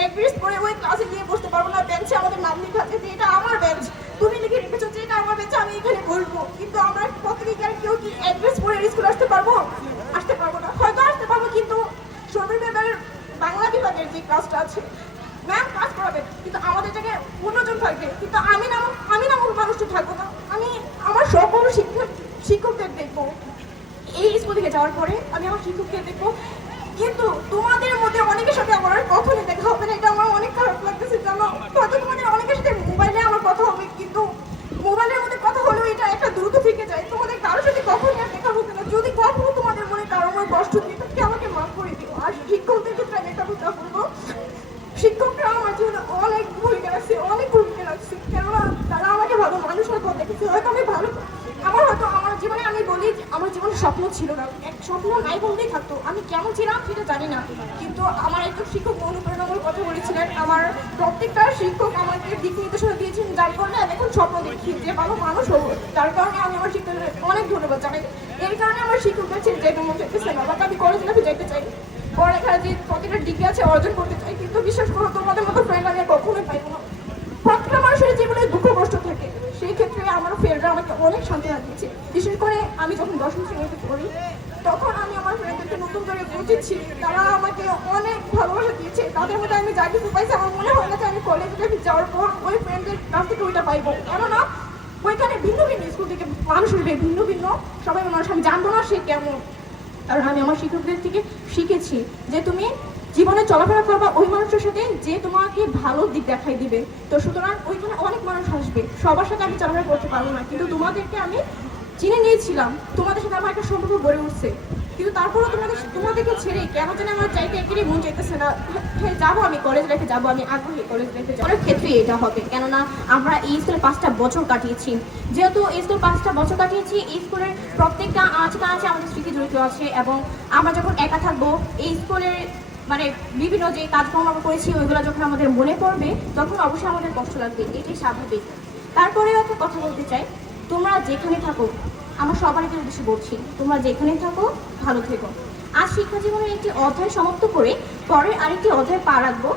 Address করে ওই ক্লাসে গিয়ে বসতে পারবো না, বেঞ্চে আমাদের নাম লেখা আছে যে এটা আমার বেঞ্চ, তুমি লিখে রেখেছো যে এটা আমার বেঞ্চ, আমি এখানে বসবো। কিন্তু আমরা প্রত্যেকে কেউ কি অ্যাড্রেস করে স্কুলে আসতে পারবো? আসতে পারবো না, হয়তো আসতে পারবো, কিন্তু শর্মির ম্যামের বাংলা বিভাগের যে ক্লাসটা আছে ম্যাম ক্লাস করাবেন, কিন্তু আমাদের জায়গায় অন্যজন থাকবে, কিন্তু আমি নামক মানুষটা থাকবো না। আমি আমার সকল শিক্ষকদের দেখবো, এই স্কুল থেকে যাওয়ার পরে আমি আমার শিক্ষকদের দেখবো, কিন্তু তোমাদের মধ্যে অনেকের সাথে আমার কখনই দেখা হবে না। এটা আমার অনেক খারাপ লাগতেছে জানো। হয়তো তোমাদের অনেকের সাথে মোবাইলে আমার কথা হবে, কিন্তু মোবাইলের মধ্যে কথা হলেও এটা একটা দ্রুত থেকে যায়, তোমাদের কারোর সাথে কখনই আর দেখা হবে না। যদি কখনো তোমাদের মনে কারো আমার কষ্ট দিয়ে থাকে আমাকে মাফ করে দিও। আর শিক্ষকদের ক্ষেত্রে আমি একটা কথা বলবো, শিক্ষকরা আমার জীবনে অনেক ভূমিকা রাখছে, কেননা তারা আমাকে ভালো মানুষ হয়ে দেখেছে। হয়তো আমি ভালো, আমার জীবনে আমি বলি আমার জীবনে স্বপ্ন ছিল না, এক স্বপ্ন নাই বললেই থাকতো। আমি কেমন ছিলাম সেটা জানি না, কিন্তু আমার একজন শিক্ষক অনুপ্রেরণামূলক কথা বলেছিলেন। আমার প্রত্যেকটা শিক্ষক আমাকে দিক নির্দেশনা দিয়েছেন, যার কারণে আমি এখন স্বপ্ন দেখি যে ভালো মানুষ হবো। তার কারণে আমি আমার শিক্ষকদের অনেক ধন্যবাদ জানাই। এর কারণে আমার শিক্ষকদের ছেড়ে যেতে মন চাইতেছে না, বাট আমি কলেজ লাইফে যেতে চাই, পড়ালেখার যে প্রতিটা ডিগ্রি আছে অর্জন করতে চাই। কিন্তু বিশ্বাস করো তোমাদের মতো ফ্রেন্ড আমি কখনোই পাইবো না। প্রত্যেকটা মানুষের জীবনে দুঃখ কষ্ট থাকে, সেই ক্ষেত্রে আমার ফ্রেন্ডরা আমাকে অনেক শান্তি দিয়েছে। বিশেষ করে আমি যখন 10ম শ্রেণীতে পড়ি, তখন আমি আমার ফ্রেন্ডদেরকে নতুন করে বুঝেছি, তারা আমাকে অনেক ভালোবাসা দিয়েছে। তাদের মধ্যে আমি যা কিছু পাইছি আমার মনে হয় না যে আমি কলেজে যাওয়ার পর ওই ফ্রেন্ডদের কাছ থেকে ওইটা পাইবো, কেননা ওইখানে ভিন্ন ভিন্ন স্কুল থেকে মানুষ আসবে, ভিন্ন সবাই মানুষ, আমি জানবো না সে কেমন। কারণ আমি আমার শিক্ষকদের থেকে শিখেছি যে তুমি জীবনে চলাফেরা করবা ওই মানুষের সাথে যে তোমাকে ভালো দিক দেখাই দিবে। তো সুতরাং ওইখানে অনেক মানুষ আসবে, সবার সাথে আমি চলাফেরা করতে পারবো না, কিন্তু তোমাদেরকে আমি চিনে নিয়েছিলাম, তোমাদের সাথে আমার একটা সম্পর্ক গড়ে উঠছে। কিন্তু তারপরও তোমাদেরকে ছেড়ে কেন যেন আমার চাইতে একেবারেই মন চাইতেছে না। হ্যাঁ যাবো, আমি কলেজ লাইফে যাবো, আমি আগ্রহী কলেজ লাইফে যাবো। অনেক ক্ষেত্রেই এটা হবে, কেননা আমরা এই স্কুলে 5টা বছর কাটিয়েছি। যেহেতু এই স্কুল 5টা বছর কাটিয়েছি, এই স্কুলের প্রত্যেকটা আঁচ কাছে আমাদের স্মৃতি জড়িত আছে, এবং আমরা যখন একা থাকবো এই স্কুলের বিভিন্ন যে কাজকর্ম আমরা করেছি ওইগুলো যখন আমাদের মনে পড়বে তখন অবশ্যই আমাদের কষ্ট লাগবে, এটাই স্বাভাবিক। তারপরেও একটা কথা বলতে চাই, তোমরা যেখানে থাকো, আমার সবারকে উদ্দেশ্যে বলছি, তোমরা যেখানে থাকো ভালো থেকো। আজ শিক্ষা জীবনের একটি অধ্যায় সমাপ্ত করে পরের আরেকটি অধ্যায় পা রাখবো,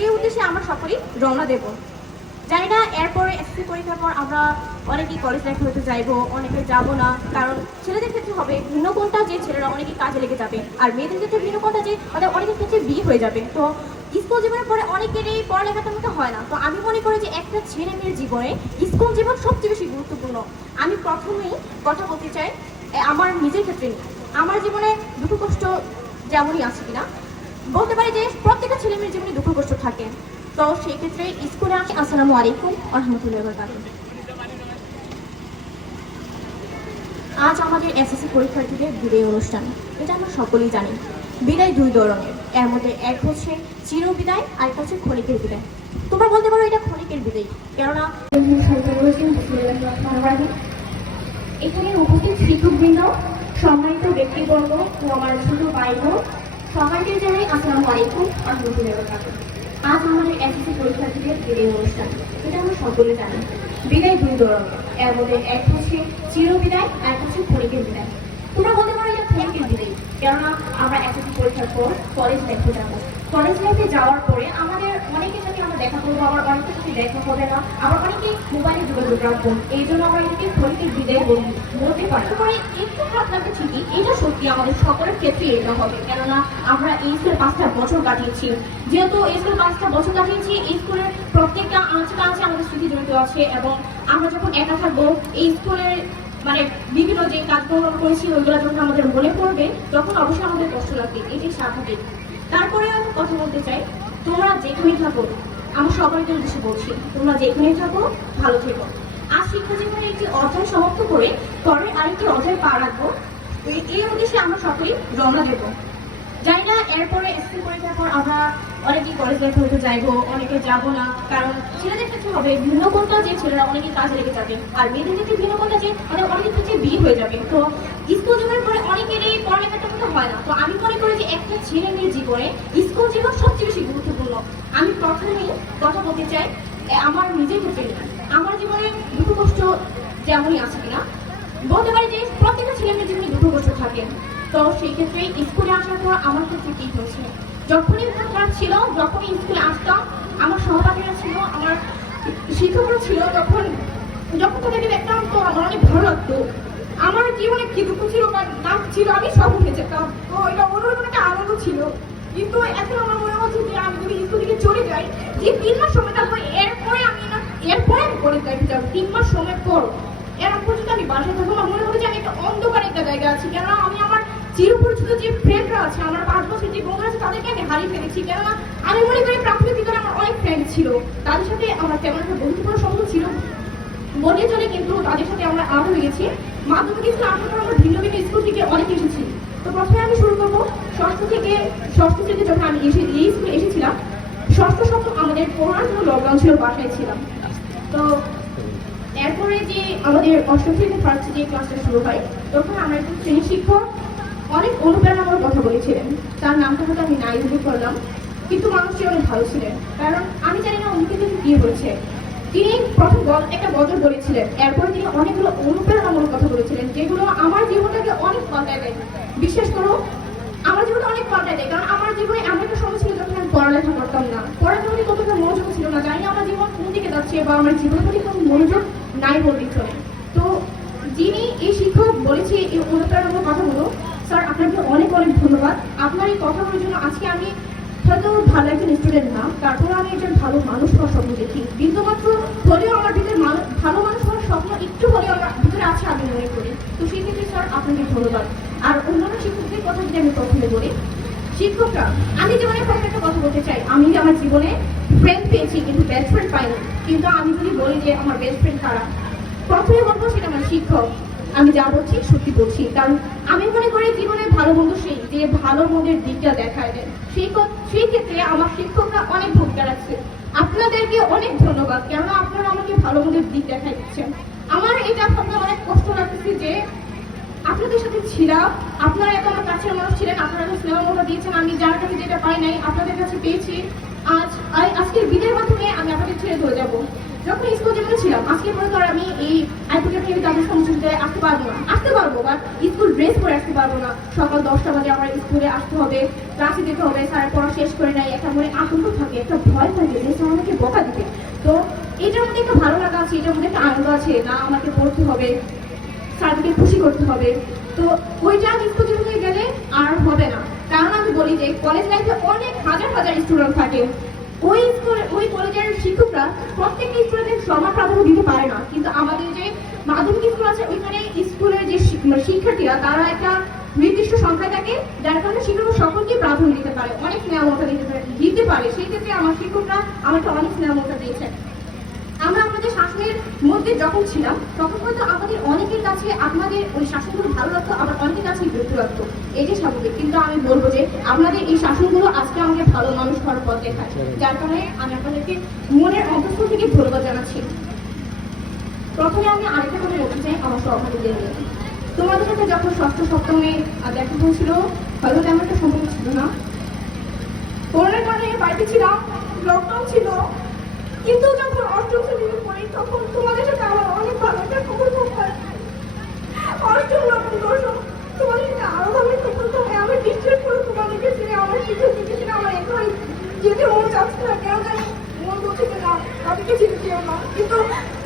এই উদ্দেশ্যে আমরা সকলেই রওনা দেব। জানি না এরপরে এসএসসি পরীক্ষার পর আমরা অনেকেই কলেজ লাইফে হতে যাইবো, অনেকে যাবো না। কারণ ছেলেদের ক্ষেত্রে হবে ভিন্ন কোনটা যে ছেলেরা অনেকে কাজে লেগে যাবে, আর মেয়েদের ক্ষেত্রে ভিন্ন কোনটা যে অনেকের ক্ষেত্রে বিয়ে হয়ে যাবে। তো স্কুল জীবনের পরে অনেকেরই পড়ালেখাটার মতো হয় না। তো আমি মনে করি যে একটা ছেলে মেয়ের জীবনে স্কুল জীবন সবচেয়ে বেশি গুরুত্বপূর্ণ। আমি প্রথমেই কথা বলতে চাই আমার নিজের ক্ষেত্রে নিয়ে। আমার জীবনে দুঃখ কষ্ট যেমনই আছে কিনা বলতে পারি যে প্রত্যেকটা ছেলে মেয়ের জীবনে দুঃখ কষ্ট থাকে। তো সেই ক্ষেত্রে স্কুলে আসি। আসসালামু আলাইকুম ওয়া রাহমাতুল্লাহি ওয়া বারাকাতুহু। আজ আমাদের এসএসসি পরীক্ষার্থীদের বিদায় অনুষ্ঠান। এটা আমরা সকলেই জানি, বিদায় 2 ধরনের, এর মধ্যে এক হচ্ছে চির বিদায় আর একটা হচ্ছে ক্ষণিকের বিদায়। তোমরা বলতে পারো এটা ক্ষণিকের বিদায়, কেননা এখানে উপস্থিত শিক্ষকবৃন্দ, সম্মানিত ব্যক্তিবর্গ ও আমার ছোট ভাই বোন, সবাইকে জানাই আসসালামু আলাইকুম ওয়া রাহমাতুল্লাহি ওয়া বারাকাতুহু। আজ আমাদের এসএসসি পরীক্ষার্থীদের বিদায় অনুষ্ঠান, এটা আমরা সকলে জানি, বিদায় 2 ধরনের, এর মধ্যে এক হচ্ছে চির বিদায় আর এক হচ্ছে ক্ষণিকের বিদায়। তোমরা বলতে পারো এটা ক্ষণিকের বিদায়, কেননা আমরা এসএসসি পরীক্ষার পর কলেজ লাইফে যাবো। কলেজ লাইফে যাওয়ার পরে আমাদের অনেকের সাথে আমরা দেখা করবো, আবার অনেকের সাথে দেখা হবে না, আবার অনেকে মোবাইলে যোগাযোগ রাখবো। এই জন্য আমরা এটাকে ক্ষণিকের বিদায় বলতে পারি। তারপরে একটু খারাপ লাগবে ঠিকই, এটা সত্যি আমাদের সকলের ক্ষেত্রে এটা হবে, কেননা আমরা এই স্কুলে 5টা বছর কাটিয়েছি। যেহেতু এই স্কুলে 5টা বছর কাটিয়েছি, এই স্কুলের প্রত্যেকটা আঁচে কাছে আমাদের স্মৃতি জড়িত আছে, এবং আমরা যখন একা থাকবো এই স্কুলের বিভিন্ন যে কাজকর্ম করেছি ওইগুলো যখন আমাদের মনে পড়বে তখন অবশ্যই আমাদের কষ্ট লাগবে, এটাই স্বাভাবিক। তারপরে আমি কথা বলতে চাই, তোমরা যেখানেই থাকো, আমার সবাইকে উদ্দেশ্যে বলছি, তোমরা যেখানেই থাকো ভালো থেকো। আজ শিক্ষা জীবনের একটি অধ্যায় সমাপ্ত করে পরের আরেকটি অধ্যায় পা রাখবো, এই উদ্দেশ্যে আমরা সকলেই রওনা দেবো। জানি না এরপরে এসএসসি পরীক্ষার পর আমরা অনেকেই কলেজ লাইফে হতে যাইবো, অনেকে যাবো না। কারণ ছেলেদের ক্ষেত্রে হবে ভিন্ন কোনটা যে ছেলেরা অনেকেই কাজে লেগে যাবে, আর মেয়েদের ক্ষেত্রে ভিন্ন কোনটা যে অনেকের ক্ষেত্রে বিয়ে হয়ে যাবে। তো স্কুল জীবনের পরে অনেকের এই পড়ালেখাটা মতো হয় না। তো আমি মনে করি যে একটা ছেলে মেয়ের জীবনে স্কুল জীবন সবচেয়ে বেশি গুরুত্বপূর্ণ। আমি প্রথমেই কথা বলতে চাই আমার নিজের ক্ষেত্রে, আমার জীবনে দুঃখ কষ্ট যেমনই আছে কিনা বলতে পারি যে প্রত্যেকটা ছেলে মেয়ের জীবনে দুঃখ কষ্ট থাকে। তো সেই ক্ষেত্রে স্কুলে আসার পর আমার ক্ষেত্রে কি হয়েছে, যখনই ক্লাস ছিল, যখনই স্কুলে আসতাম, আমার সহপাঠীরা ছিল, আমার শিক্ষকরা ছিল, যখন যখন তাদেরকে দেখতাম তো আমার অনেক ভালো লাগতো। আমার জীবনে কি দুঃখ ছিল বা না ছিল আমি সব ভুলে যেতাম। তো এটা অন্যরকম একটা আনন্দ ছিল। কিন্তু এখন আমার মনে হচ্ছে যে আমি যদি স্কুল থেকে চলে যাই, যে 3 মাস সময় থাকবো, এরপরে আমি কলেজ লাইফে যাবো। 3 মাস সময় পর এর আগ পর্যন্ত আমি বাসায় থাকবো। আমার মনে হবে যে আমি একটা অন্ধকার একটা জায়গায় আছি, কেননা আমি আমার চিরপরিচিত যে ফ্রেন্ডরা আছে, আমার 5 বছর যে বন্ধুরা আছে, তাদেরকে আমি হারিয়ে ফেলেছি। কেননা আমি মনে করি প্রাথমিক বিদ্যালয়ে আমার অনেক ফ্রেন্ড ছিল, তাদের সাথে আমার তেমন একটা বন্ধুত্বপূর্ণ সম্পর্ক ছিল বলে চলে, কিন্তু তাদের সাথে আমরা আলাদা হয়ে গেছি। মাধ্যমিক স্কুলে আসার পর আমরা ভিন্ন ভিন্ন স্কুল থেকে অনেক এসেছি। তো প্রথমে আমি শুরু করবো ষষ্ঠ থেকে যখন আমি এই স্কুলে এসেছিলাম। ষষ্ঠ সপ্তম আমাদের করোনার জন্য লকডাউন ছিল, বাসায় ছিলাম। তো এরপরে যে আমাদের অষ্টম থেকে ফার্স্ট যে ক্লাসটা শুরু হয়, তখন আমার একজন শ্রেণী শিক্ষক অনেক অনুপ্রেরণামূলক কথা বলেছিলেন। তার নামটা হয়তো আমি নাই উল্লেখ করলাম, কিন্তু মানুষটি অনেক ভালো ছিলেন। কারণ আমি জানি না অনেকে কিন্তু কি হয়েছে, তিনি প্রথম একটা গজল বলেছিলেন, এরপরে তিনি অনেকগুলো অনুপ্রেরণামূলক কথা বলেছিলেন, যেগুলো আমার জীবনটাকে অনেক পাল্টায় দেয়। বিশ্বাস করো, আমার জীবনে অনেক পাল্টায় দেয়। কারণ আমার জীবনে এমন একটা সময় ছিল যখন আমি পড়ালেখা করতাম না, পড়াশোনায় কতটা মনোযোগ ছিল না, জানি আমার জীবন কোন দিকে যাচ্ছে বা আমার জীবনের প্রতি কোনো মনোযোগ নাই বলতে চলে। তো যিনি এই শিক্ষক বলেছে এই অনুপ্রেরণামূলক কথাগুলো, স্যার আপনাকে অনেক অনেক ধন্যবাদ। আপনার এই কথাগুলোর জন্য আজকে আমি হয়তো ভালো একজন স্টুডেন্ট না, তারপরে আমি একজন ভালো মানুষ হওয়ার স্বপ্ন দেখি। বিন্দুমাত্র হলেও আমার ভিতরে ভালো মানুষ হওয়ার স্বপ্ন একটু হলেও আমার ভিতরে আছে আমি মনে করি। তো সেই ক্ষেত্রে স্যার আপনাকে ধন্যবাদ। আর অন্যান্য শিক্ষকদের কথা যদি আমি প্রথমে বলি, শিক্ষকরা, আমি জীবনে প্রথমে একটা কথা বলতে চাই, আমি যে আমার জীবনে ফ্রেন্ড পেয়েছি কিন্তু বেস্ট ফ্রেন্ড পাইনি। কিন্তু আমি যদি বলি যে আমার বেস্ট ফ্রেন্ড কারা, প্রথমে বলবো সেটা আমার শিক্ষক। আমি যা বলছি সত্যি বলছি, কারণ আমি মনে করি জীবনে ভালো মন্দ সেই যে ভালো মন্দের দিকটা দেখায় দেয়। সেই ক্ষেত্রে আমার শিক্ষকরা অনেক ভূমিকা রাখছে। আপনাদেরকে অনেক ধন্যবাদ, কেননা আপনারা আমাকে ভালো মন্দের দিক দেখাই দিচ্ছেন। আমার এটা ভাবতে অনেক কষ্ট লাগতেছে যে আপনাদের সাথে ছিলাম, আপনারা এত আমার কাছের মানুষ ছিলেন, আপনারা স্নেহ মমতা দিয়েছেন, আমি যার কাছে যেটা পাই নাই আপনাদের কাছে পেয়েছি। আজকের বিদের মাধ্যমে আমি আপনাদের ছেড়ে চলে যাবো। যখন স্কুল জীবনে ছিলাম, আজকে মনে কর আমি এই আইপিকে থেকে তাদের সমস্যা আসতে পারবো না, আসতে পারবো বা স্কুল ড্রেস পরে আসতে পারবো না। সকাল 10টা বাজে আমার স্কুলে আসতে হবে, ক্লাসে যেতে হবে, স্যার পড়া শেষ করে নাই, একটা মনে আতঙ্ক থাকে, একটা ভয় থাকে যে স্যার আমাকে বকা দিবে। তো এটার মধ্যে একটা ভালো লাগা আছে, এটার মধ্যে একটা আনন্দ আছে, না আমাকে পড়তে হবে, স্যারকে খুশি করতে হবে। তো ওইটা স্কুল জীবনে গেলে আর হবে না। কারণ আমি বলি যে কলেজ লাইফে অনেক হাজার হাজার স্টুডেন্ট থাকে, ওই কলেজের শিক্ষকরা প্রত্যেকটা স্টুডেন্টের সমান প্রাধান্য দিতে পারে না। কিন্তু আমাদের যে মাধ্যমিক স্কুল আছে, ওইখানে স্কুলের যে শিক্ষার্থীরা তারা একটা নির্দিষ্ট সংখ্যায় থাকে, যার কারণে শিক্ষকরা সকলকে প্রাধান্য দিতে পারে, অনেক স্নেহমমতা দিতে পারে। সেই ক্ষেত্রে আমার শিক্ষকরা আমাকে অনেক স্নেহমমতা দিয়েছে। আমরা আপনাদের শাসনের মধ্যে যখন ছিলাম, তখন হয়তো আমাদের অনেকের কাছে আপনাদের ওই শাসনগুলো ভালো লাগতো, আবার অনেকের কাছে বিরক্ত লাগতো, এটাই স্বাভাবিক। কিন্তু আমি বলবো যে আপনাদের এই শাসনগুলো আজকে আমাকে ভালো মানুষ হওয়ার পথ দেখায়, যার কারণে আমি আপনাদেরকে মনের অন্তঃস্থল থেকে ধন্যবাদ জানাচ্ছি। প্রথমে আমি আরেকটা কথা বলতে চাই আমার সহপাঠীদের নিয়ে। তোমাদের সাথে যখন ষষ্ঠ সপ্তমে দেখা হয়েছিল, হয়তো তেমন একটা সম্পর্ক ছিল না, করোনার কারণে বাড়িতে ছিলাম, লকডাউন ছিল। কিন্তু যখন অষ্টম শ্রেণীতে পড়ি, তখন তোমাদের সাথে আমার অনেক ভালো একটা সম্পর্ক হয়। অষ্টম নবম দশম তোমাদের সাথে আরো ভালো সম্পর্ক হয়। আমি বিশ্বাস করে তোমাদেরকে ছেড়ে, আমার শিক্ষককে ছেড়ে আমার এখন যেতে মন চাচ্ছে না, কেন জানি মন বলছে যে না তাদেরকে ছেড়ে যেও না। কিন্তু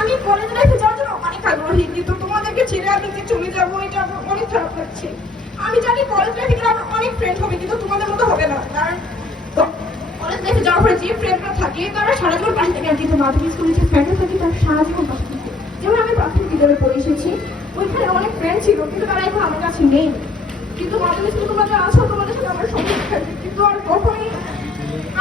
আমি কলেজ লাইফে যাওয়ার জন্য অনেক আগ্রহী, কিন্তু তোমাদেরকে ছেড়ে আমি যে চলে যাবো এটা আমার অনেক খারাপ লাগছে। আমি জানি কলেজ লাইফে গেলে আমার অনেক ফ্রেন্ড হবে, কিন্তু তোমাদের মতো হবে না। কারণ কলেজ লাইফে যাওয়ার পরে যে ফ্রেন্ডরা থাকে তারা সারা জীবন পাশে থাকে, কিন্তু মাধ্যমিক স্কুলে যে ফ্রেন্ডরা থাকে তারা সারা জীবন পাশে থাকে। যেমন আমি প্রাথমিক বিদ্যালয়ে পড়ে এসেছি, ওইখানে অনেক ফ্রেন্ড ছিল, কিন্তু তারা এখন আমার কাছে নেই। কিন্তু মাধ্যমিক স্কুলে তোমরা আছো, তোমাদের সাথে আমার সম্পর্ক থাকবে, কিন্তু আর কখনোই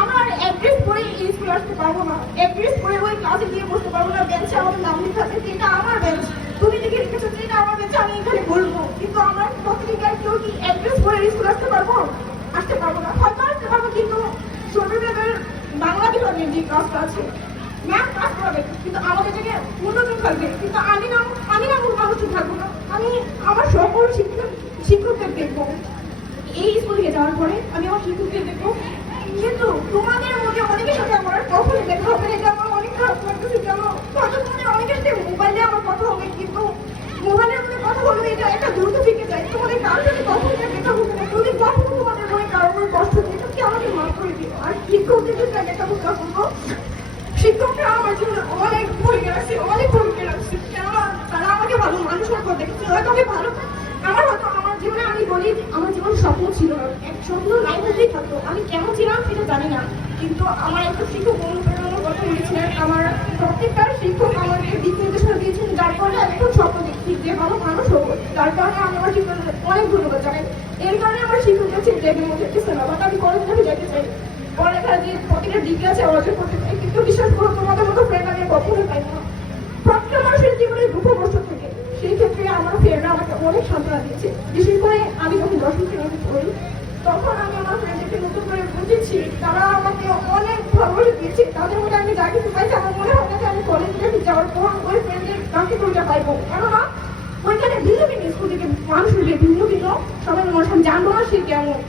আমার অ্যাড্রেস পরে এই স্কুলে আসতে পারবো না, অ্যাড্রেস পরে ওই ক্লাসে গিয়ে বসতে পারবো না, বেঞ্চে আমাদের নাম লিখে আছে যে এটা আমার বেঞ্চ, তুমি লিখে রেখেছো যে এটা আমার বেঞ্চে, আমি এখানে বলবো। কিন্তু আমরা প্রত্যেকে কেউ কি অ্যাড্রেস পরে স্কুলে আসতে পারবো? আসতে পারবো না, হয়তো আসতে পারবো, কিন্তু ছোটদের বাংলা বিভাগের যে ক্লাসটা আছে, ম্যাথ ক্লাস করাবে, কিন্তু আমাদের জায়গায় অন্যজন থাকবে, কিন্তু আমি না মানুষজন থাকবো না। আমি আমার সকল শিক্ষকদের দেখবো। এই স্কুল থেকে যাওয়ার পরে আমি আমার শিক্ষকদের দেখবো, কিন্তু তোমাদের মধ্যে অনেকের সাথে আমার কখনই দেখা হবে না, এটা আমার অনেক খারাপ লাগতেছে। কেন হয়তো তোমাদের অনেকের সাথে মোবাইলে আমার কথা হবে, কিন্তু মোবাইলের মধ্যে কথা বলবে এটা একটা দ্রুত থেকে যায়, তোমাদের কারোর সাথে কখনই দেখা হবে না। যদি কখনো তোমাদের মনে কারোর কষ্ট দিই, তো কি আমাকে মাফ শিক্ষকদের ক্ষেত্রে আমি একটা ভূমিকা করবো। শিক্ষকরা আমার জীবনে অনেক ভূমিকা রাখছে, অনেক ভূমিকা রাখছে। কেননা তারা আমাকে ভালো মানুষ করে দেখেছে। হয়তো আমি ভালো, আমার জীবনে আমি বলি আমার জীবন স্বপ্ন ছিল, এক স্বপ্ন নাই বলতেই থাকতো। আমি কেমন ছিলাম সেটা জানি না, কিন্তু আমার একটা শিক্ষক অনুপ্রেরণার কথা বলেছিলেন। আমার প্রত্যেকটা শিক্ষক আমাকে দিক নির্দেশনা দিয়েছেন, যার কারণে আমি খুব স্বপ্ন দেখি যে ভালো মানুষ হবো। যার কারণে আমি আমার জীবনে অনেক ধন্যবাদ জানাই। এর কারণে আমার শিক্ষক কাছে ডেকের মধ্যে একটা সেবা, বাট আমি কলেজে আমি যেতে চাই। পড়ালেখার যে প্রতিটা দিকে আছে অর্জন করতে চাই, কিন্তু বিশ্বাস করো তোমাদের মতো ফ্রেন্ড আমি কখনোই পাই না। প্রত্যেকটা মানুষের জীবনে দুঃখ কষ্ট থাকে, সেই ক্ষেত্রে আমার ফ্রেন্ডরা আমাকে অনেক সান্ত্বনা দিয়েছে। বিশেষ করে আমি যখন 10ম শ্রেণীতে পড়ি, তখন আমি আমার ফ্রেন্ডদেরকে নতুন করে বুঝেছি, তারা আমাকে অনেক ভালোবাসা দিয়েছে। তাদের মধ্যে আমি যা কিছু পাইছি, আমার মনে হয় না যে আমি কলেজে যাওয়ার পর ওই ফ্রেন্ডদের কাছে কোনটা পাইবো। কেননা ওইখানে ভিন্ন ভিন্ন স্কুল থেকে মানুষ উঠবে, ভিন্ন ভিন্ন সবাই মানুষ, আমি জানবো না সে কেমন।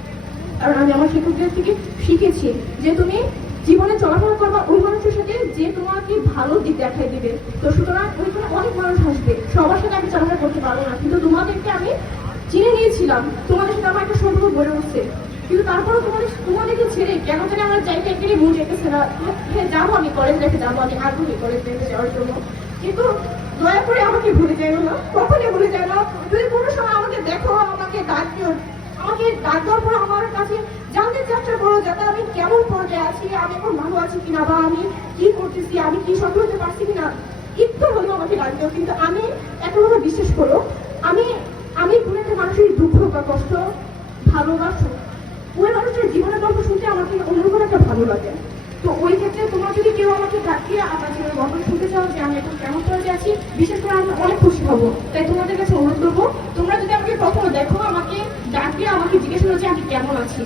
কারণ আমি আমার শিক্ষকদের থেকে শিখেছি যে তুমি জীবনে চলাফেরা করবা ওই মানুষের সাথে যে তোমাকে ভালো দিক দেখাই দিবে। তো সুতরাং ওইখানে অনেক মানুষ আসবে, সবার সাথে আমি চলাফেরা করতে পারবো না, কিন্তু তোমাদেরকে আমি চিনে নিয়েছিলাম, তোমাদের সাথে আমার একটা সম্পর্ক গড়ে উঠছে। কিন্তু তারপরে তোমাদেরকে ছেড়ে কেন জানি আমার চাইতে একদিনে মন যেতেছে না। যাবো, আমি কলেজ রেখে যাবো, আমি আগ্রহী কলেজ রেখে যাওয়ার জন্য, কিন্তু দয়া করে আমাকে ভুলে যাই না, কখনই ভুলে যায় না। যদি কোনো সময় আমাকে দেখো, আমাকে ডাক দিও, আমাকে ডাক দেওয়ার পর আমার কাছে জানতে চেষ্টা করো যাতে আমি কেমন পর্যায়ে আছি, আমি এখন ভালো আছি কিনা, বা আমি কি করতেছি, আমি কি সফল হতে পারছি কিনা, একটু হলেও আমাকে ডাক দিও। কিন্তু আমি একটা কথা বিশ্বাস করো, আমি কোনো একটা মানুষের দুঃখ বা কষ্ট ভালোবাসো, ওই মানুষের জীবনের গল্প শুনতে আমাকে অন্যরকম একটা ভালো লাগে। তো ওই ক্ষেত্রে তোমার যদি কেউ আমাকে ডাকিয়ে আমার জীবনের গল্প শুনতে চাও যে আমি এখন কেমন পর্যায়ে আছি, বিশেষ করে আমি অনেক খুশি হবো। তাই তোমাদের কাছে অনুরোধ করবো, তোমরা যদি আমাকে কখনো দেখো, আমাকে ডাক দিয়ে আমাকে জিজ্ঞেস করো যে আমি কেমন আছি।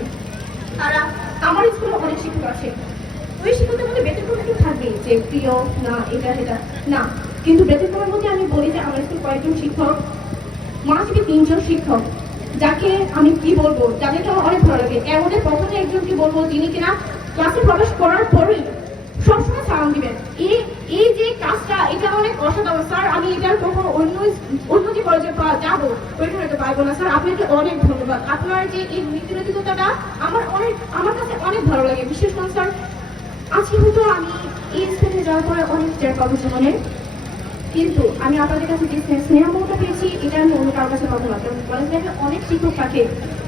আর আমার স্কুলে অনেক শিক্ষক আছে, ওই শিক্ষকদের মধ্যে ব্যতিক্রম একটু থাকবেই যে প্রিয় না এটা সেটা না, কিন্তু ব্যতিক্রমের মধ্যে আমি বলি যে আমার স্কুল কয়েকজন শিক্ষক, মাস থেকে 3 জন শিক্ষক, যাকে আমি কি বলবো, যাদেরকে আমার অনেক ভালো লাগে। এর মধ্যে প্রথমে একজনকে বলবো যিনি কিনা ক্লাসে প্রবেশ করার পরেই সবসময় সালাম দিবেন। এই যে কাজটা, এটা অনেক অসাধারণ স্যার। আমি এটার কখনো অন্য যে কলেজে যাবো ওইখানে তো পাইবো না স্যার, আপনাকে অনেক ধন্যবাদ। আপনার যে এই নীতিনৈতিকতাটা আমার কাছে অনেক ভালো লাগে। বিশেষ করে স্যার, আজকে হয়তো আমি এই স্কুলে যাওয়ার পরে অনেক স্টেপ পাবো জীবনে, কিন্তু আমি আপনাদের কাছে যে স্নেহমমতা পেয়েছি এটা আমি অন্য কারোর কাছে পাবো না। কারণ কলেজ লাইফে অনেক শিক্ষক থাকে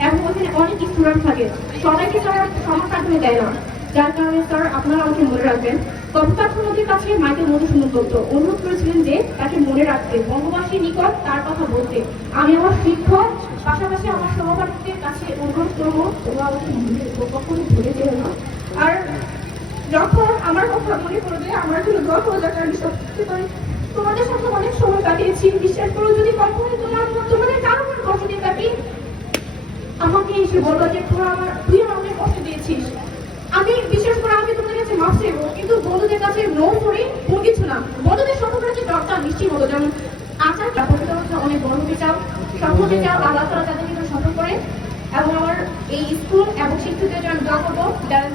এবং ওখানে অনেক স্টুডেন্ট থাকে, সবাইকে তারা সমান প্রাধান্য দেয় না। যার কারণে স্যার আপনারা আমাকে মনে রাখবেন। কবিতার্থনদীর কাছে মাইকেল মধুসূদন দত্ত অনুরোধ করেছিলেন যে তাকে মনে রাখতে, বঙ্গবাসীর নিকট তার কথা বলতে। আমি আমার শিক্ষক পাশাপাশি আমার সহপাঠীদের কাছে অনুরোধ করবো, তোমরা আমাকে কখনো ভুলে যেও না। আর যখন আমার কথা মনে পড়বে আমার জন্য দোয়া করে যাতে আমি সত্যি করে তোমাদের সাথে অনেক সময় কাটিয়েছি। বিশ্বাস করো, যদি কখনোই তোমাদের কারো মনে কষ্ট দিয়ে থাকি, আমাকে এসে বলবো যে তুই আমার অনেক কষ্ট দিয়েছিস। আমি বিশ্বাস করে আমি তোমাদের কাছে মাফ চাইবো, কিন্তু বন্ধুদের কাছে নো সরি কোনো কিছু না। বন্ধুদের সম্পর্কে হচ্ছে ডক্টর মিষ্টি মতো, যেমন আচার অনেক বড় হতে চাও, সফল হতে চাও, আল্লাহ তাআলা যাদের কিন্তু সফল করে। এবং আমার এই স্কুল এবং শিক্ষকদের জন্য দোয়া করবো,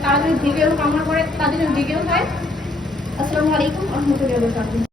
তারা যদি দিকেও কামনা করে, তাদের জন্য দিকেও হয়। আসসালামু আলাইকুম ওয়া রাহমাতুল্লাহি ওয়া বারাকাতুহু।